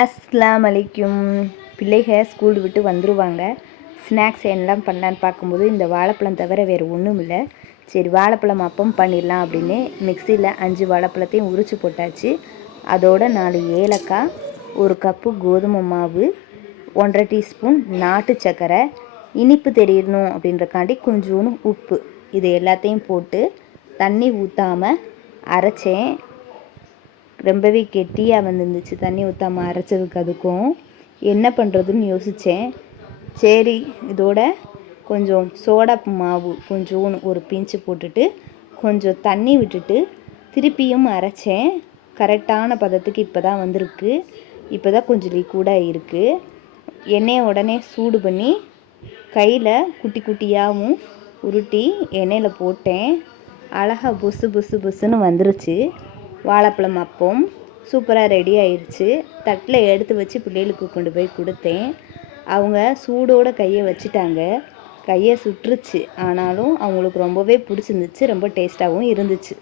அஸ்ஸலாமு அலைக்கும். பிள்ளைகள் ஸ்கூல் விட்டு வந்துடுவாங்க. ஸ்நாக்ஸ் என்னெல்லாம் பண்ணலான்னு பார்க்கும்போது இந்த வாழைப்பழம் தவிர வேறு ஒன்றும் இல்லை. சரி, வாழைப்பழம் அப்பம் பண்ணிடலாம் அப்படின்னு மிக்சியில் 5 வாழைப்பழத்தையும் உரித்து போட்டாச்சு. அதோட 4 ஏலக்காய், 1 கப்பு கோதுமை மாவு, 1,5 டீஸ்பூன் நாட்டு சர்க்கரை, இனிப்பு தெரியணும் அப்படின்றக்காண்டி கொஞ்சோண்டு உப்பு, இது எல்லாத்தையும் போட்டு தண்ணி ஊற்றாமல் அரைச்சேன். ரொம்பவே கெட்டியாக வந்துருந்துச்சு. தண்ணி ஊற்றாமல் அரைச்சதுக்கு அதுக்கும் என்ன பண்ணுறதுன்னு யோசித்தேன். சரி, இதோட கொஞ்சம் சோடா மாவு கொஞ்சோன்னு ஒரு பிஞ்சு போட்டுட்டு கொஞ்சம் தண்ணி விட்டுட்டு திருப்பியும் அரைச்சேன். கரெக்டான பதத்துக்கு இப்போ தான் வந்திருக்கு. இப்போ தான் கொஞ்சம் லிக்விடாக இருக்குது. எண்ணெயை உடனே சூடு பண்ணி கையில் குட்டி குட்டியாகவும் உருட்டி எண்ணெயில் போட்டேன். அழகாக புசு புசு புசுன்னு வந்துருச்சு. வாழைப்பழம் அப்பம் சூப்பராக ரெடி ஆயிடுச்சு. தட்டில் எடுத்து வச்சு பிள்ளைகளுக்கு கொண்டு போய் கொடுத்தேன். அவங்க சூடோடு கையை வச்சுட்டாங்க. கையை சுட்டுருச்சு. ஆனாலும் அவங்களுக்கு ரொம்பவே பிடிச்சிருந்துச்சு. ரொம்ப டேஸ்ட்டாகவும் இருந்துச்சு.